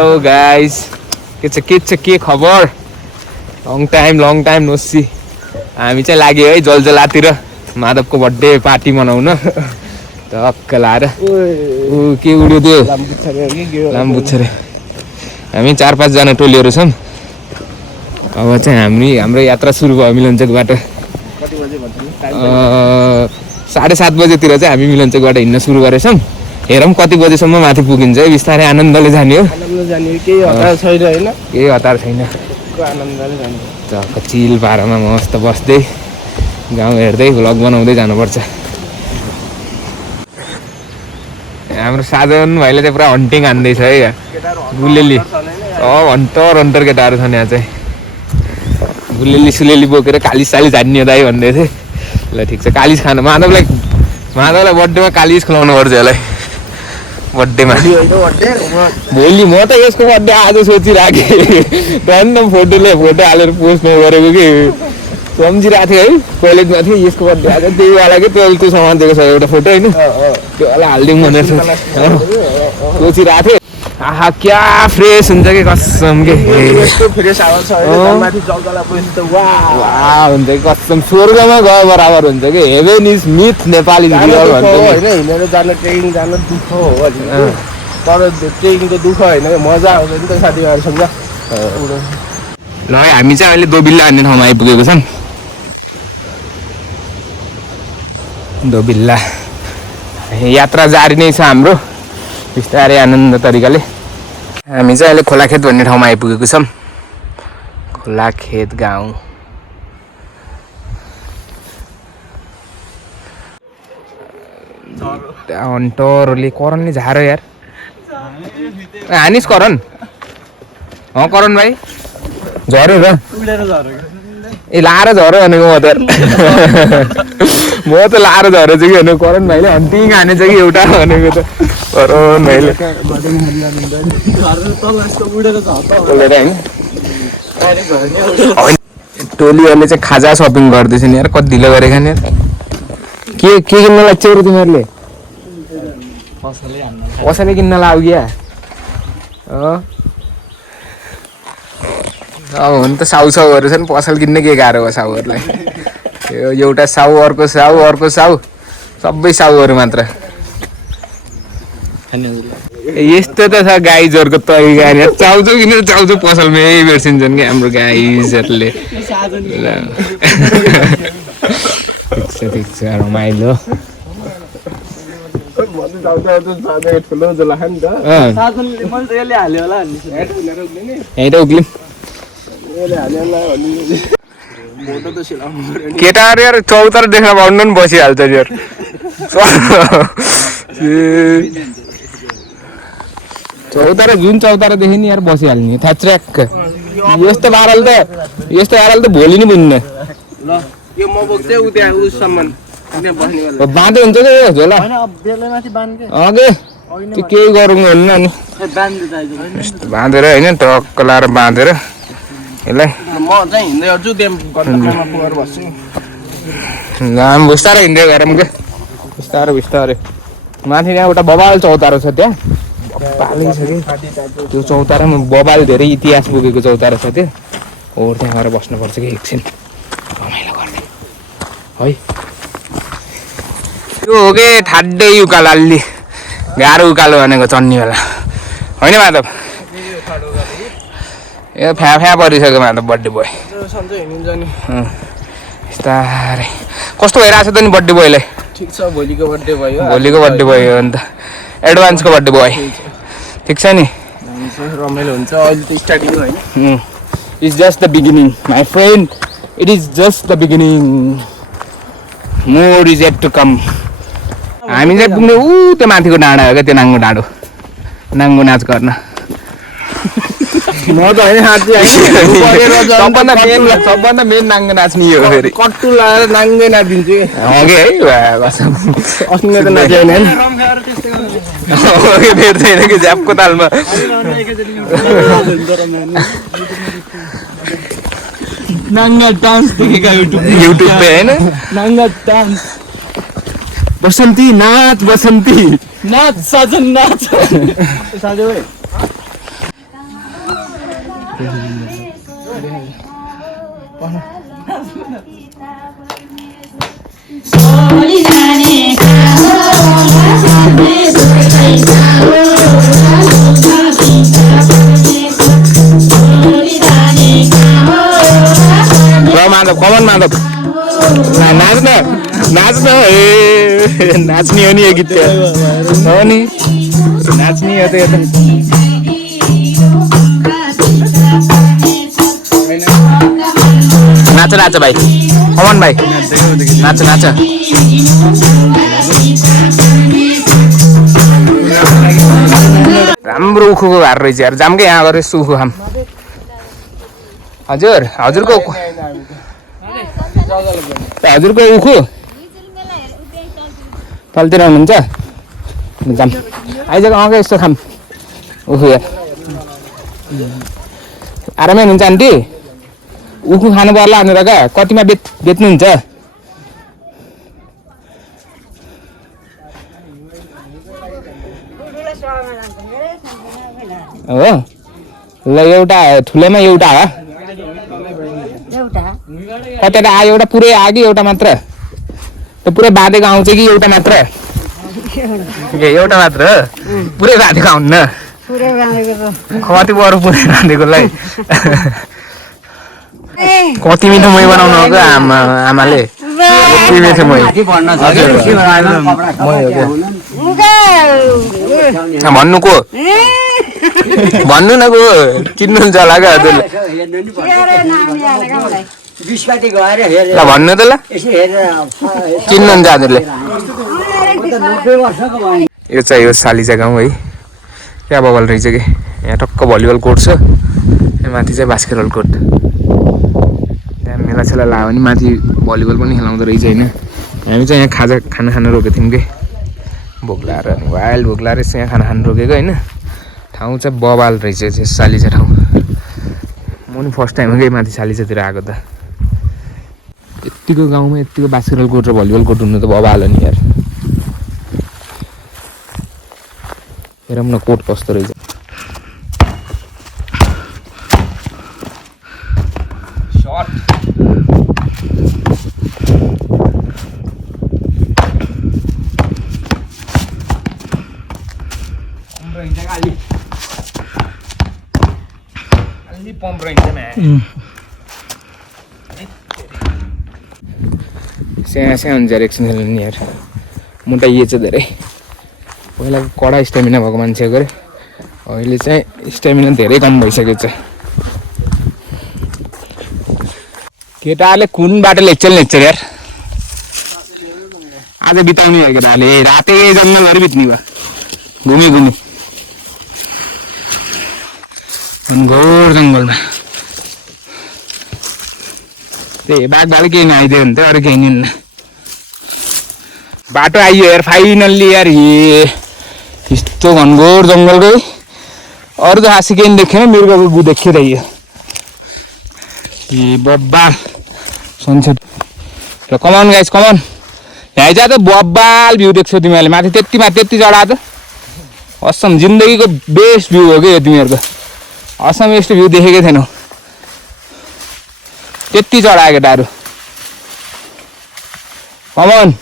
hello guys के खबर long time no C हामी चाहिँ लाग्यो है जलजलातिर माधवको बर्थडे पार्टी मनाउन टक्क लाएर के उड्यो त्यो लामबुच्छ रे हामी 4-5 जना टोलीहरु छौं अब चाहिँ हाम्रो यात्रा सुरु भयो मिलनचोकबाट 7:30 बजेतिर चाहिँ हामी मिलनचोकबाट हिँड्न सुरु गरेछौं हेरौं कति बजेसम्म माथि पुगिन्छ है बिस्तारै आनन्दले जाने हो केही हतार छैन हैन केही हतार छैन आनन्दले जाने टक्क चिल पारामा मस्त बस्दै गाउँ हेर्दै भ्लग बनाउँदै जानुपर्छ हाम्रो साधन भाइले चाहिँ पुरा हन्टिङ हान्दैछ है गुलेली सब अन्तर केटाहरू छन् यहाँ चाहिँ गुलेली सुलेली बोकेर कालिज सालिज हान्ने दाइ भन्दै थिए ल ठिक छ कालिज खानु माधवलाई बर्थडेमा कालिज खुवाउनु पर्छ यसलाई बर्थडेमा भोलि म त यसको बर्थडे आज सोचिराखेँ रन्डम फोटो हालेर पोस्ट गरेको कि सम्झिरहेको थिएँ है कलेजमा थियो यसको बर्थडे आज त्यही वाला कि त्यो सामान दिएको छ एउटा फोटो होइन त्यो वाला हालिदिउँ भनेर सोचिरहेको थिएँ आहा क्या फ्रेस हुन्छ कि कसम के यस्तो फ्रेस हावा छ हैन माथि जलजला बस्नु त वाह हुन्छ कि कसम स्वर्गमा गयो बराबर हुन्छ कि haven is myth Nepali real भन्छ हैन हिँडेर जान ट्रेकिङ जान दुःख हो अलि तर ट्रेकिङ त दुःख हैन मजा आउँछ नि त साथीहरुसँग ल हामी चाहिँ अहिले दोबिल्ला भन्ने ठाउँमा आइपुगेको छौं दोबिल्ला यात्रा जारी नै छ हाम्रो बिस्तारै आनन्द तरिकाले हामी चाहिँ अहिले खोलाखेत भन्ने ठाउँमा आइपुगेको छौं खोलाखेत गाउँ अन्टरले करणले झारो यार हानिस करण करण भाइ झऱ्यो र ए लाएर झऱ्यो भनेको म त लाएर झरेछ कि भनेको करण भाइले हन्टिङ हानेछ कि एउटा भनेको त करण भाइले टोलीहरूले चाहिँ खाजा सपिङ गर्दैछ नि यार कति ढिलो गरेका नि के किन्न लाग्छ र तिमीहरूले पसले किन्न लाग्यो क्या अब हुन त साउहरू छन् पसल किन्न के गाह्रो हो साउहरूलाई एउटा साउ अर्को साउ सबै साउहरू मात्र यस्तो त छ गाइजहरूको तरिका चाउचाउ किनेर चाउचाउ पसलमै बेर्सिन्छन् कि हाम्रो गाइजहरूले ठिक छ रमाइलो केटाहरू यार चौतारा देख्न पाउनु पनि बसिहाल्छ यार चौतारादेखि नि यार बसिहाल्ने थाच्र्याक यस्तो पाराले त भोलि नै बुझ्ने बाँधे हुन्छ कि झोला अघि त्यो केही गरौँ भन्नु नि बाँधेर होइन टक्क लाएर बाँधेर यसलाई बिस्तारै हिँड्दै गरौँ क्या बिस्तारै माथि त्यहाँ एउटा बबाल चौतारो छ त्यहाँ बबालै छ कि त्यो चौतारामा बबाल धेरै इतिहास बोकेको चौतारो छ त्यो हो त्यहाँ गएर बस्नुपर्छ कि एकछिन रमाइलो गर्दै है त्यो हो कि ठाड्डै उकालो अलि गाह्रो उकालो भनेको चढ्ने बेला होइन माधव ए फ्या परिसक्यो माधव बर्थडे बोय बिस्तारै कस्तो भइरहेको छ त नि बर्थडे बोयलाई ठिक छ भोलिको बर्थडे भयो अन्त एडभान्सको बर्थडे बोय ठिक छ नि रमाइलो हुन्छ अहिले त स्टार्टिङ होइन it's just the beginning my friend it is just the beginning more is yet to come हामी चाहिँ पुग्ने त्यो माथिको डाँडा हो क्या त्यो नाङ्गो नाच गर्न म त होइन सबभन्दा मेन नाङ्गो नाच्ने हो फेरि कट्टु लाएर नाङ्गै नाचिदिन्छु अघि है अस्ति त नाचेन फेरि छैन कि झ्यापको तालमा नाङ्गा डान्स देखेका युट्युबमा होइन नाङ्गा डान्स बसन्ती नाच नाच साजन नाच साजन माधव कमन माधव नाच्न नाच्न ए नाच्ने हो नि यो गीत हो नि नाच्ने हो त यो त नाच नाच भाइ कमन भाइ नाच नाच राम्रो उखुको भार रहेछ यार जामकै यहाँ गरेर सुखु खाम हजुर हजुरको उखु तलतिर हुनुहुन्छ जाम आइजको अगाडि यस्तो खाम उखु यार आरामै हुनुहुन्छ आन्टी उखु खानु पर्ला भनेर क्या कतिमा बेच्नुहुन्छ हो ल एउटा ठुलोमा एउटा हो कतिवटा आयो एउटा पुरै आयो कि एउटा मात्र त्यो पुरै बाँधेको आउँछ कि एउटा मात्र एउटा मात्र पुरै बाँधेको आउन्न कति बरु पुरै बाँधेकोलाई कति मिठो मै बनाउनु हो क्या आमाले कति मिठो मै भन्नु को भन्नु न को किन्नुहुन्छ होला क्या हजुरले ल भन्नु त ल किन्नुहुन्छ हजुरले यो चाहिँ हो सालिजा गाउँ है क्या बगल रहेछ कि यहाँ टक्क भलिबल कोर्ट छ यहाँ माथि चाहिँ बास्केटबल कोर्ट त्यहाँ मेला सेला लाग्यो भने माथि भलिबल पनि खेलाउँदो रहेछ होइन हामी चाहिँ यहाँ खाना खान रोकेको थियौँ कि भोक लाएर वाइल्ड भोक लाएर यहाँ खाना खानु रोकेको होइन ठाउँ चाहिँ बबाल रहेछ सालिजा ठाउँ म नि फर्स्ट टाइम हो कि माथि सालिजातिर आएको त यत्तिको गाउँमा यत्तिको बास्केटबल कोर्ट र भलिबल कोर्ट हुनु त बबाल हो नि यार हेरौँ न कोर्ट कस्तो रहेछ पम्प रहेछ स्याहाँ हुन्छ यार एकछिन खेल्नु नि यार मोटाइएछ धेरै पहिला कडा स्ट्यामिना भएको मान्छेको अरे अहिले चाहिँ स्ट्यामिना धेरै कम भइसकेको छ केटाहरूले कुन बाटो लेख्छ यार आज बिताउने भयो केटाहरूले रातै जङ्गलहरू बित्ने भयो घुमी घोर जङ्गलमा त्यही बाघ केही नआइदियो भने त अरू केही नि बाटो आइयो यार फाइनल्ली यार यस्तो घनघोर जङ्गलकै अरू त हाँसी केही देखेन मिर्गको गु देखिरह्यो बब्बाल सनसेट ल कमान गाइस कमान यहाँ जा त बब्बाल भ्यू देख्छौ तिमीहरूले माथि त्यति चढा त असम जिन्दगीको बेस्ट भ्यू हो कि तिमीहरूको असम यस्तो भ्यू देखेकै थिएनौ त्यति चढायो केटाहरू कमन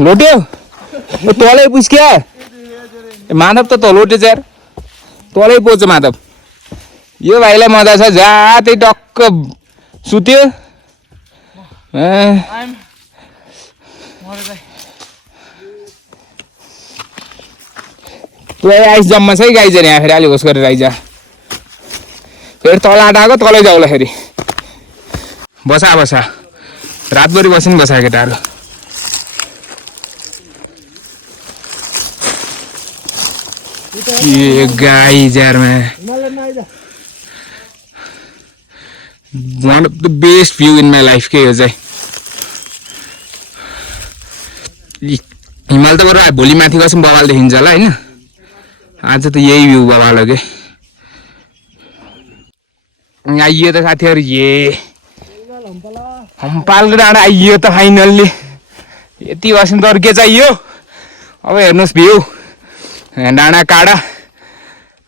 लोट्यो तलै पुस्क्या माधव त लोटेछ यार तलै पोछ माधव यो भाइलाई मजा छ जातै टक्क सुत्यो आइस जम्मा छ है गाइज यहाँ फेरि अलि होस गरेर आइज फेरि तल आँटाको तलै जाउला फेरि बसा रातभरि बसिन् बसा केटाहरू ये गाइज यारमा one of the best view in my life के हो चाहिँ हिमाल त बरु भोलि माथि गएपछि बवाल देखिन्छ होला होइन आज त यही भ्यू बवाल हो कि आइयो त साथीहरू हम्पालको डाँडा आइयो त फाइनल्ली यति बस्नु त अरू के चाहियो अब हेर्नुहोस् भ्यू डाँडा काँडा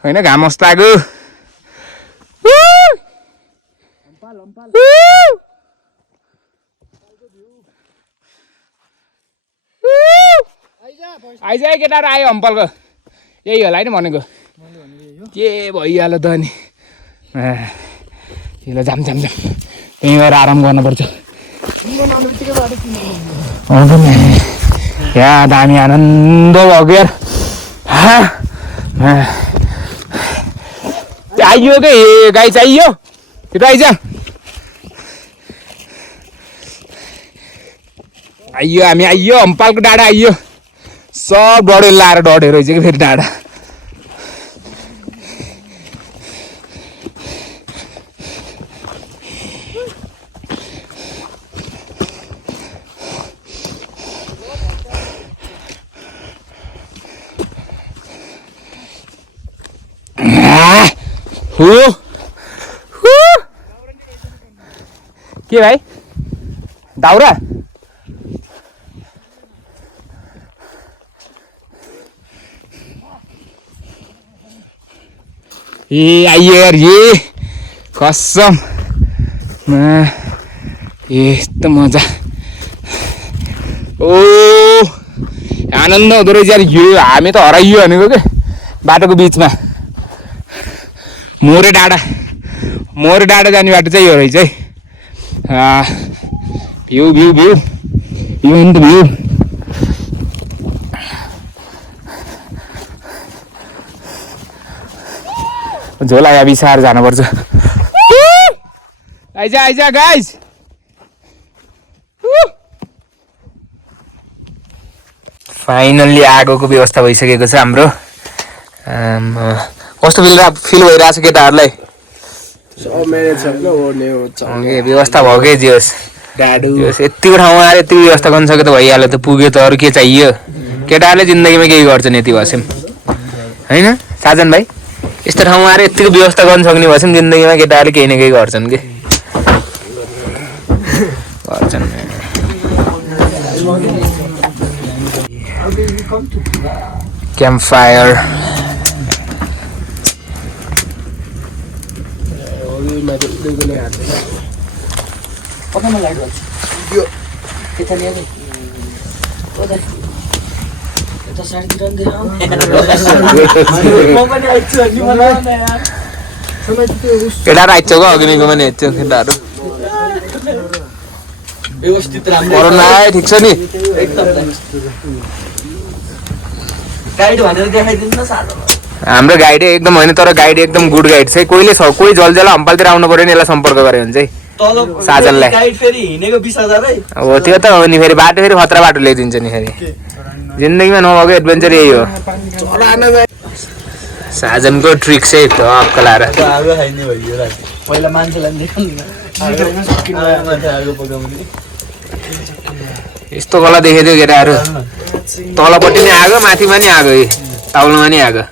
होइन घाम मस्त आएको आइज है केटाहरू आयो हम्पलको यही होला होइन भनेको के भइहाल्यो त अनि ल जाम जाम जाम त्यहीँ गएर आराम गर्नुपर्छ यहाँ दामी आनन्द भएको यार आइयो के गाई चाहियो त्यो आइज आइयो हामी आइयो हम्पालको डाँडा आइयो सब डढेर लाएर डढेर रहेछ कि फेरि डाँडा के भाइ दाउरा ए आइयो यार ये कसम यस्तो मजा ओ आनन्द हुँदो रहेछ यार यो हामी त हराइयो भनेको के बाटोको बिचमा मोरे डाँडा जाने बाटो चाहिँ यो रहेछ है भ्यू भ्यू भ्यू यो नि त भ्यू झोला या बिसाएर जानुपर्छ आइज आइज गाइज फाइनल्ली आगोको व्यवस्था भइसकेको छ हाम्रो कस्तो फिल भइरहेको छ केटाहरूलाई व्यवस्था भएकै जे होस् यतिको ठाउँमा आएर यतिको व्यवस्था गर्नु सक्यो त भइहाल्यो त पुग्यो त अरू के चाहियो केटाहरूले जिन्दगीमा केही गर्छन् यति भएछौँ होइन साजन भाइ यस्तो ठाउँमा आएर यतिको व्यवस्था गर्नु सक्ने भएछौँ जिन्दगीमा केटाहरूले केही न केही गर्छन् कि गर्छन् क्याम्प फायर केटाहरू आइच्छौ अघि नैको पनि हेर्छौ केटाहरू कोरोना आयो ठिक छ नि हाम्रो गाइड एकदम होइन तर गाइड एकदम गुड गाइड छ कोही जलजल हम्पालतिर आउनु पर्यो नि यसलाई सम्पर्क गऱ्यो भने चाहिँ साजनलाई हो त्यो त हो नि फेरि बाटो फेरि खतरा बाटो ल्याइदिन्छ नि फेरि जिन्दगीमा नभएको एडभेन्चर यही हो साजनको ट्रिक चाहिँ धक्क लाएर यस्तो गला देखेको थियो केटाहरू तलपट्टि नै आगो माथिमा नि आगो चाउलमा नि आगो